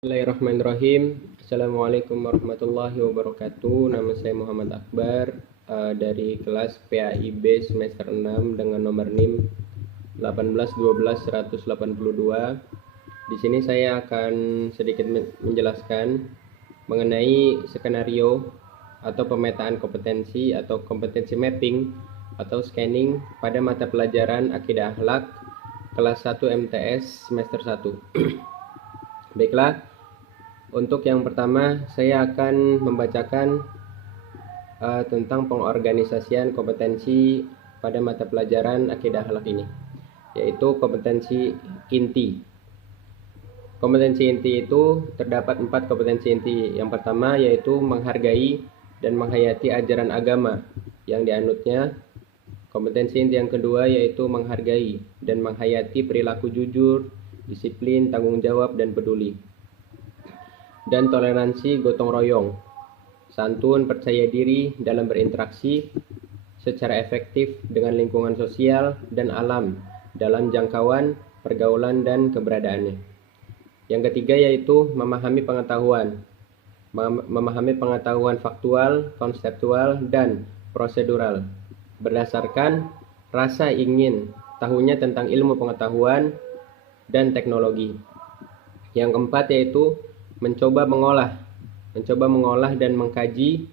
Bismillahirrahmanirrahim. Assalamualaikum warahmatullahi wabarakatuh. Nama saya Muhammad Akbar dari kelas PAIB semester 6 dengan nomor NIM 1812182. Di sini saya akan sedikit menjelaskan mengenai skenario atau pemetaan kompetensi atau kompetensi mapping atau scanning pada mata pelajaran Akidah Akhlak kelas 1 MTS semester 1. Baiklah, untuk yang pertama saya akan membacakan tentang pengorganisasian kompetensi pada mata pelajaran Akidah Akhlak ini, yaitu kompetensi inti. Kompetensi inti itu terdapat 4 kompetensi inti. Yang pertama yaitu menghargai dan menghayati ajaran agama yang dianutnya. Kompetensi inti yang kedua yaitu menghargai dan menghayati perilaku jujur, disiplin, tanggung jawab, dan peduli. Dan toleransi gotong royong, santun, percaya diri dalam berinteraksi secara efektif dengan lingkungan sosial dan alam dalam jangkauan, pergaulan, dan keberadaannya. Yang ketiga yaitu memahami pengetahuan faktual, konseptual, dan prosedural berdasarkan rasa ingin tahunya tentang ilmu pengetahuan dan teknologi. Yang keempat yaitu mencoba mengolah dan mengkaji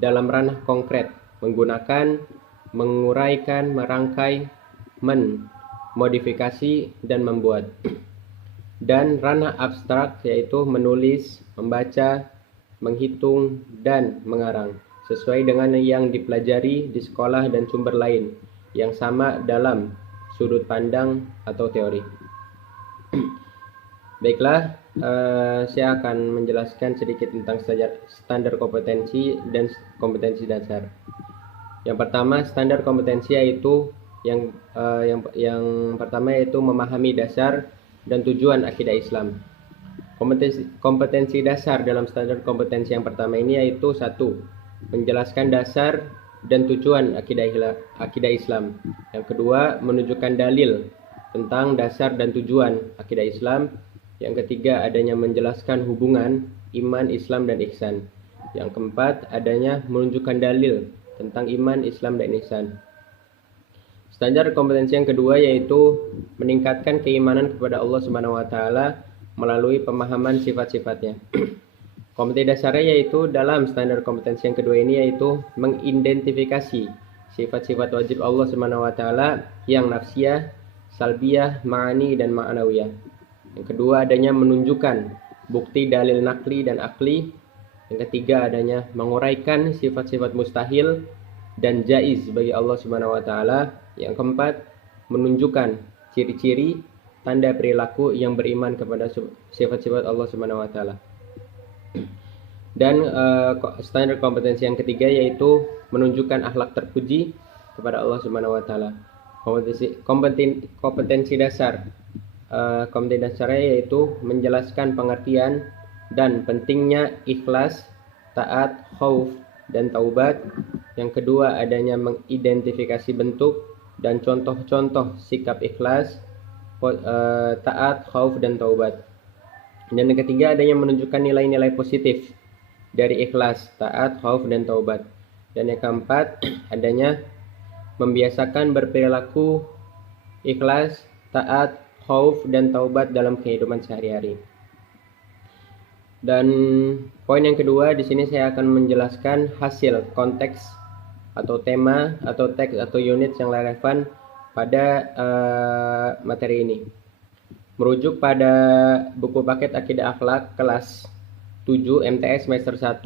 dalam ranah konkret, menggunakan, menguraikan, merangkai, modifikasi, dan membuat. Dan ranah abstrak yaitu menulis, membaca, menghitung, dan mengarang sesuai dengan yang dipelajari di sekolah dan sumber lain yang sama dalam sudut pandang atau teori. Baiklah, saya akan menjelaskan sedikit tentang standar kompetensi dan kompetensi dasar. Yang pertama, standar kompetensi yaitu yang pertama yaitu memahami dasar dan tujuan akidah Islam. Kompetensi dasar dalam standar kompetensi yang pertama ini yaitu 1. Menjelaskan dasar dan tujuan akidah Islam. Yang kedua, menunjukkan dalil tentang dasar dan tujuan akidah Islam. Yang ketiga, adanya menjelaskan hubungan iman, Islam, dan ihsan. Yang keempat, adanya menunjukkan dalil tentang iman, Islam, dan ihsan. Standar kompetensi yang kedua yaitu meningkatkan keimanan kepada Allah Subhanahu wa taala melalui pemahaman sifat-sifatnya. Kompetensi dasarnya yaitu dalam standar kompetensi yang kedua ini yaitu mengidentifikasi sifat-sifat wajib Allah Subhanahu wa taala yang nafsiyah, salbiyah, ma'ani, dan ma'nawiyah. Yang kedua, adanya menunjukkan bukti dalil nakli dan akli. Yang ketiga, adanya menguraikan sifat-sifat mustahil dan jaiz bagi Allah Subhanahu wa taala. Yang keempat, menunjukkan ciri-ciri tanda perilaku yang beriman kepada sifat-sifat Allah Subhanahu wa taala. Dan standar kompetensi yang ketiga yaitu menunjukkan akhlak terpuji kepada Allah Subhanahu wa taala. Kompetensi dasar. Kompetensi dasarnya yaitu menjelaskan pengertian dan pentingnya ikhlas, taat, khauf, dan taubat. Yang kedua, adanya mengidentifikasi bentuk dan contoh-contoh sikap ikhlas, taat, khauf, dan taubat. Dan yang ketiga, adanya menunjukkan nilai-nilai positif dari ikhlas, taat, khauf, dan taubat. Dan yang keempat, adanya membiasakan berperilaku ikhlas, taat, khauf, dan taubat dalam kehidupan sehari-hari. Dan poin yang kedua, di sini saya akan menjelaskan hasil konteks atau tema atau teks atau unit yang relevan pada materi ini. Merujuk pada buku paket Akidah Akhlak kelas 7 MTS semester 1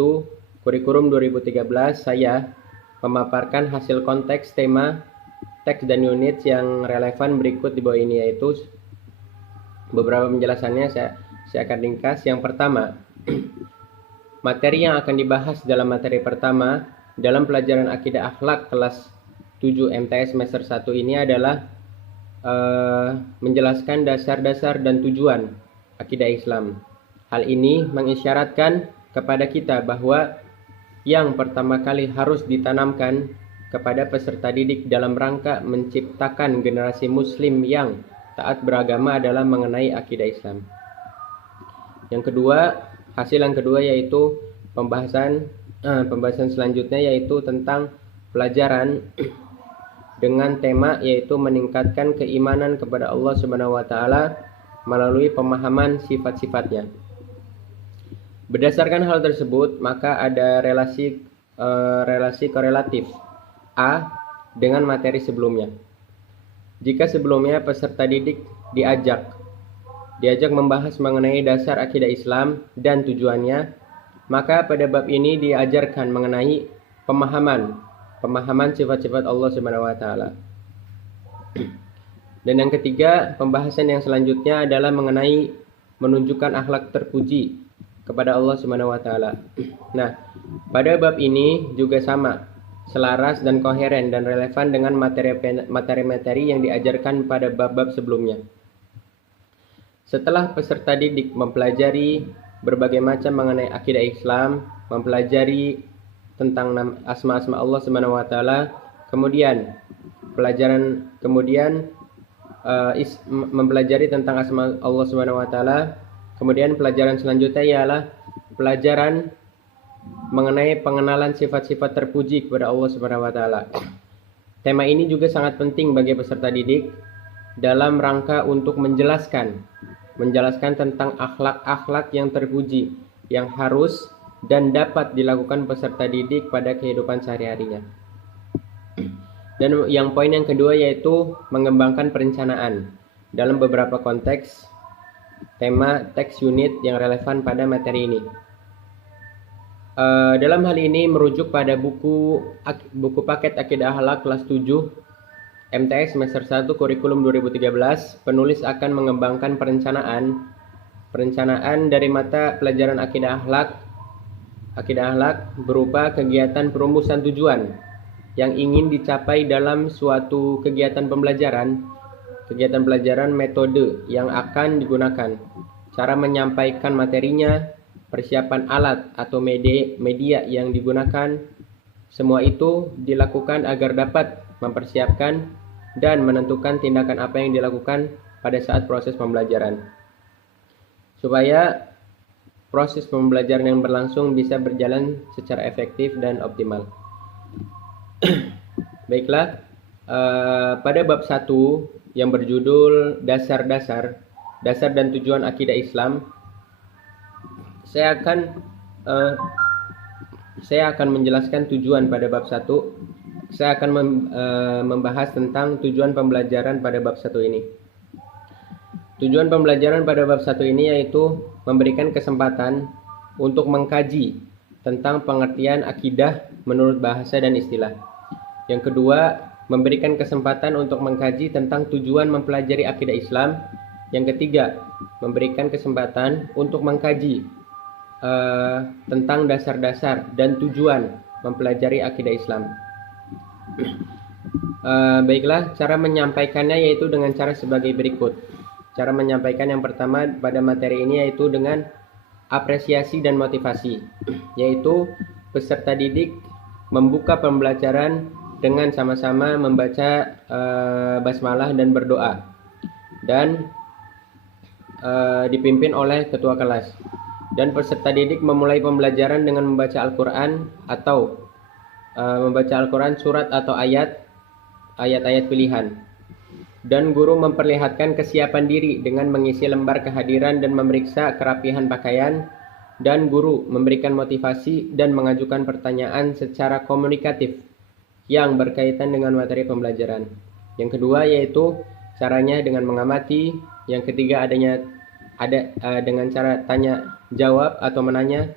kurikulum 2013, saya memaparkan hasil konteks, tema, teks, dan unit yang relevan berikut di bawah ini, yaitu beberapa penjelasannya saya akan ringkas. Yang pertama, materi yang akan dibahas dalam materi pertama dalam pelajaran Akidah Akhlak kelas 7 MTS semester 1 ini adalah menjelaskan dasar-dasar dan tujuan akidah Islam. Hal ini mengisyaratkan kepada kita bahwa yang pertama kali harus ditanamkan kepada peserta didik dalam rangka menciptakan generasi muslim yang taat beragama adalah mengenai akidah Islam. Yang kedua, hasil yang kedua yaitu pembahasan selanjutnya yaitu tentang pelajaran dengan tema yaitu meningkatkan keimanan kepada Allah Subhanahu wa taala melalui pemahaman sifat-sifatnya. Berdasarkan hal tersebut, maka ada relasi korelatif A dengan materi sebelumnya. Jika sebelumnya peserta didik diajak membahas mengenai dasar akidah Islam dan tujuannya, maka pada bab ini diajarkan mengenai pemahaman sifat-sifat Allah Subhanahu wa taala. Dan yang ketiga, pembahasan yang selanjutnya adalah mengenai menunjukkan akhlak terpuji kepada Allah Subhanahu wa taala. Nah, pada bab ini juga sama, selaras dan koheren dan relevan dengan materi-materi yang diajarkan pada bab-bab sebelumnya. Setelah peserta didik mempelajari berbagai macam mengenai akidah Islam, mempelajari tentang asma-asma Allah Subhanahu wa taala, kemudian mempelajari tentang asma Allah Subhanahu wa taala, kemudian pelajaran selanjutnya ialah pelajaran mengenai pengenalan sifat-sifat terpuji kepada Allah Subhanahu wa taala. Tema ini juga sangat penting bagi peserta didik dalam rangka untuk menjelaskan tentang akhlak-akhlak yang terpuji yang harus dan dapat dilakukan peserta didik pada kehidupan sehari-harinya. Dan poin yang kedua yaitu mengembangkan perencanaan dalam beberapa konteks tema teks unit yang relevan pada materi ini. Dalam hal ini merujuk pada buku paket Akidah Akhlak kelas 7 MTS semester 1 kurikulum 2013, penulis akan mengembangkan perencanaan dari mata pelajaran akidah akhlak berupa kegiatan perumusan tujuan yang ingin dicapai dalam suatu kegiatan pelajaran, metode yang akan digunakan, cara menyampaikan materinya, persiapan alat atau media yang digunakan. Semua itu dilakukan agar dapat mempersiapkan dan menentukan tindakan apa yang dilakukan pada saat proses pembelajaran, supaya proses pembelajaran yang berlangsung bisa berjalan secara efektif dan optimal. Baiklah, pada bab 1 yang berjudul dasar dan tujuan akidah Islam, saya akan menjelaskan tujuan pada bab 1. Saya akan membahas tentang tujuan pembelajaran pada bab 1 ini. Tujuan pembelajaran pada bab 1 ini yaitu memberikan kesempatan untuk mengkaji tentang pengertian akidah menurut bahasa dan istilah. Yang kedua, memberikan kesempatan untuk mengkaji tentang tujuan mempelajari akidah Islam. Yang ketiga, memberikan kesempatan untuk mengkaji tentang dasar-dasar dan tujuan mempelajari akidah Islam. Baiklah, cara menyampaikannya yaitu dengan cara sebagai berikut. Cara menyampaikan yang pertama pada materi ini yaitu dengan apresiasi dan motivasi, yaitu peserta didik membuka pembelajaran dengan sama-sama membaca basmalah dan berdoa, dan dipimpin oleh ketua kelas. Dan peserta didik memulai pembelajaran dengan membaca Al-Quran atau membaca Al-Quran surat atau ayat-ayat pilihan. Dan guru memperlihatkan kesiapan diri dengan mengisi lembar kehadiran dan memeriksa kerapihan pakaian. Dan guru memberikan motivasi dan mengajukan pertanyaan secara komunikatif yang berkaitan dengan materi pembelajaran. Yang kedua yaitu caranya dengan mengamati. Yang ketiga dengan cara tanya jawab atau menanya.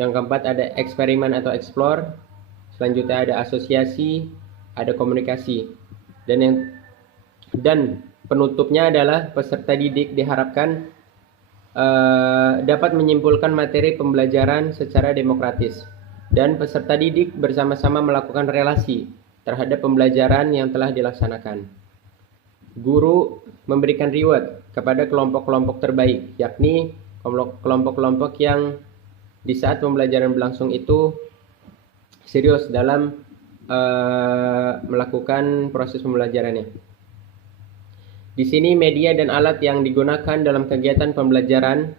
Yang keempat ada eksperimen atau explore. Selanjutnya ada asosiasi, ada komunikasi. Dan penutupnya adalah peserta didik diharapkan dapat menyimpulkan materi pembelajaran secara demokratis. Dan peserta didik bersama-sama melakukan relasi terhadap pembelajaran yang telah dilaksanakan. Guru memberikan reward kepada kelompok-kelompok terbaik, yakni kelompok-kelompok yang di saat pembelajaran berlangsung itu serius dalam melakukan proses pembelajarannya. Di sini media dan alat yang digunakan dalam kegiatan pembelajaran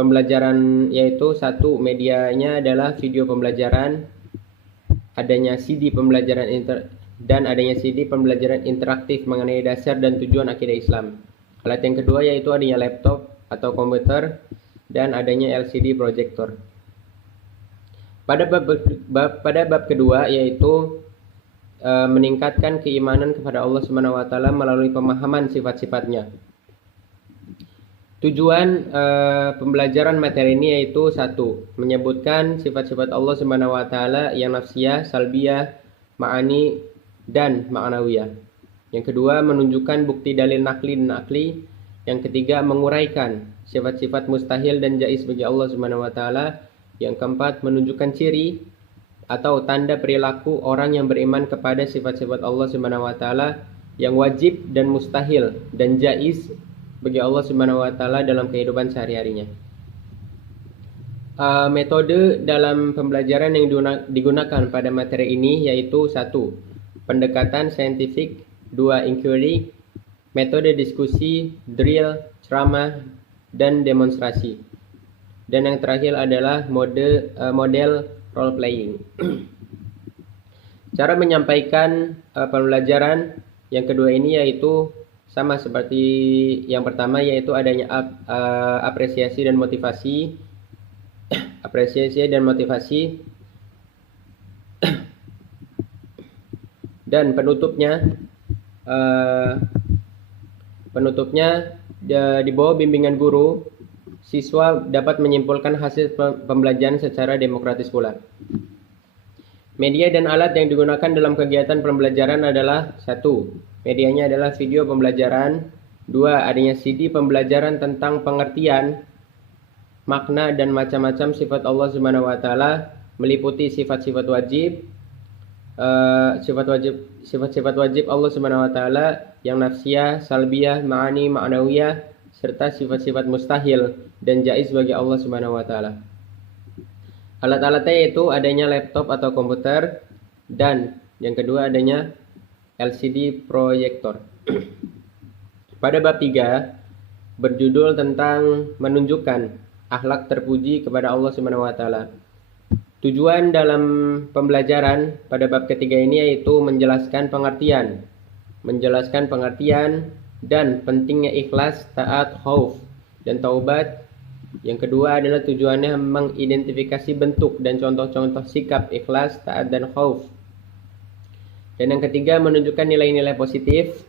pembelajaran yaitu satu, medianya adalah video pembelajaran, adanya CD pembelajaran adanya CD pembelajaran interaktif mengenai dasar dan tujuan akidah Islam. Alat yang kedua yaitu adanya laptop atau komputer dan adanya LCD proyektor. Pada bab kedua yaitu meningkatkan keimanan kepada Allah Subhanahu wa taala melalui pemahaman sifat-sifatnya. Tujuan pembelajaran materi ini yaitu satu, menyebutkan sifat-sifat Allah Subhanahu wa taala yang nafsiyah, salbiyah, ma'ani dan ma'nawiyah. Yang kedua, menunjukkan bukti dalil nakli dan akli. Yang ketiga, menguraikan sifat-sifat mustahil dan jaiz bagi Allah Subhanahu wa taala. Yang keempat, menunjukkan ciri atau tanda perilaku orang yang beriman kepada sifat-sifat Allah Subhanahu wa taala yang wajib dan mustahil dan jaiz bagi Allah Subhanahu wa taala dalam kehidupan sehari-harinya. Metode dalam pembelajaran yang digunakan pada materi ini yaitu satu, pendekatan saintifik, dua, inquiry, metode diskusi, drill, ceramah, dan demonstrasi. Dan yang terakhir adalah model role playing. Cara menyampaikan pembelajaran yang kedua ini yaitu sama seperti yang pertama, yaitu adanya apresiasi dan motivasi. Dan penutupnya di bawah bimbingan guru, siswa dapat menyimpulkan hasil pembelajaran secara demokratis pula. Media dan alat yang digunakan dalam kegiatan pembelajaran adalah satu, medianya adalah video pembelajaran. Dua, adanya CD pembelajaran tentang pengertian, makna dan macam-macam sifat Allah Subhanahu wa taala, meliputi sifat-sifat wajib Allah Subhanahu wa taala yang nafsiyah, salbiyah, ma'ani, ma'nawiyah, serta sifat-sifat mustahil dan jaiz bagi Allah Subhanahu wa taala. Alat-alatnya yaitu adanya laptop atau komputer dan yang kedua adanya LCD proyektor. Pada bab 3 berjudul tentang menunjukkan akhlak terpuji kepada Allah Subhanahu wa taala. Tujuan dalam pembelajaran pada bab ketiga ini yaitu menjelaskan pengertian dan pentingnya ikhlas, taat, khauf dan taubat. Yang kedua adalah tujuannya mengidentifikasi bentuk dan contoh-contoh sikap ikhlas, taat dan khauf. Dan yang ketiga menunjukkan nilai-nilai positif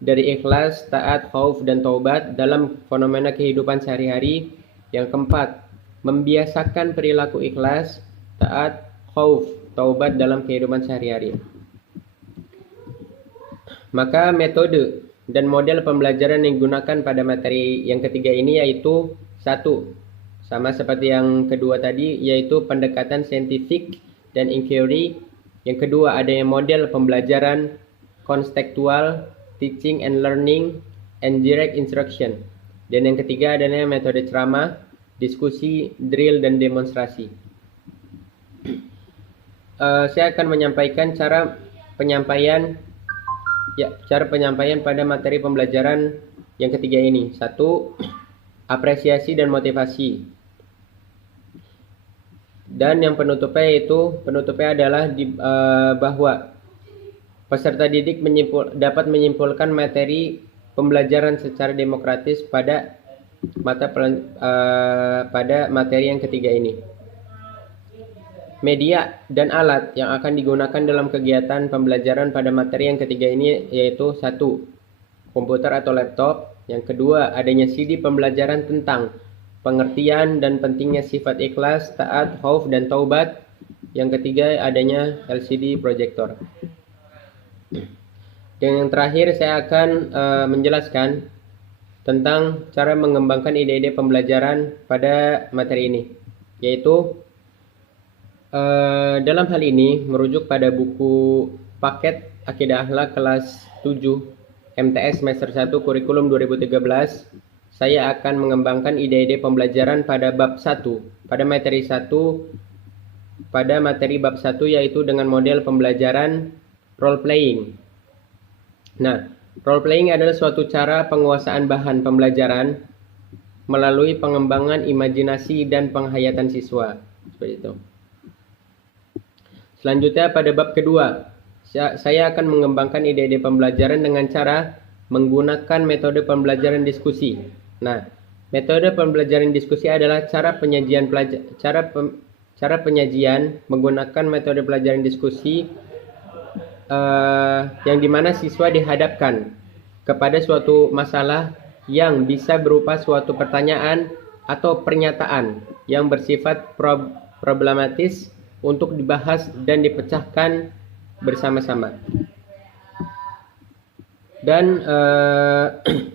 dari ikhlas, taat, khauf dan taubat dalam fenomena kehidupan sehari-hari. Yang keempat, membiasakan perilaku ikhlas, taat, khauf, taubat dalam kehidupan sehari-hari. Maka metode dan model pembelajaran yang digunakan pada materi yang ketiga ini yaitu satu, sama seperti yang kedua tadi, yaitu pendekatan saintifik dan inquiry. Yang kedua adanya model pembelajaran konstekstual, teaching and learning, and direct instruction. Dan yang ketiga adalah metode ceramah, diskusi, drill, dan demonstrasi. Saya akan menyampaikan cara penyampaian pada materi pembelajaran yang ketiga ini. Satu, apresiasi dan motivasi. Dan yang penutupnya adalah bahwa peserta didik dapat menyimpulkan materi pembelajaran secara demokratis pada materi yang ketiga ini. Media dan alat yang akan digunakan dalam kegiatan pembelajaran pada materi yang ketiga ini yaitu satu, komputer atau laptop. Yang kedua, adanya CD pembelajaran tentang pengertian dan pentingnya sifat ikhlas, taat, khauf dan taubat. Yang ketiga, adanya LCD proyektor. Dan yang terakhir saya akan menjelaskan tentang cara mengembangkan ide-ide pembelajaran pada materi ini, yaitu dalam hal ini merujuk pada buku paket Akidah Akhlak kelas 7 MTS semester 1 kurikulum 2013. Saya akan mengembangkan ide-ide pembelajaran pada bab 1, pada materi bab 1 yaitu dengan model pembelajaran role playing. Nah, role playing adalah suatu cara penguasaan bahan pembelajaran melalui pengembangan imajinasi dan penghayatan siswa. Seperti itu. Selanjutnya pada bab kedua, saya akan mengembangkan ide-ide pembelajaran dengan cara menggunakan metode pembelajaran diskusi. Nah, metode pembelajaran diskusi adalah cara penyajian menggunakan metode pelajaran diskusi yang dimana siswa dihadapkan kepada suatu masalah yang bisa berupa suatu pertanyaan atau pernyataan yang bersifat problematis untuk dibahas dan dipecahkan bersama-sama. Dan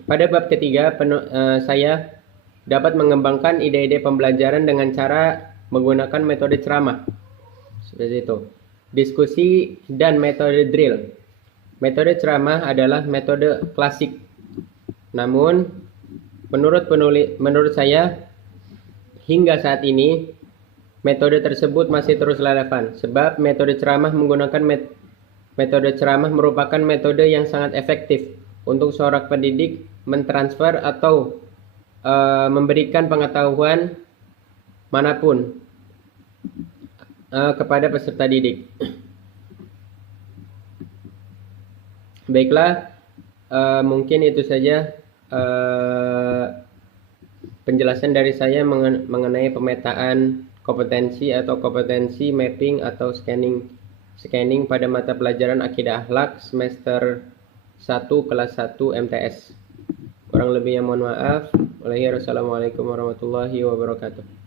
pada bab ketiga saya dapat mengembangkan ide-ide pembelajaran dengan cara menggunakan metode ceramah. Seperti itu. Diskusi dan metode drill. Metode ceramah adalah metode klasik. Namun menurut saya hingga saat ini metode tersebut masih terus relevan sebab metode ceramah merupakan metode yang sangat efektif untuk seorang pendidik mentransfer atau memberikan pengetahuan manapun kepada peserta didik. Baiklah, mungkin itu saja penjelasan dari saya mengenai pemetaan kompetensi atau kompetensi mapping atau scanning pada mata pelajaran Akidah Akhlak semester 1 kelas 1 MTS. Kurang lebihnya mohon maaf. Wassalamualaikum warahmatullahi wabarakatuh.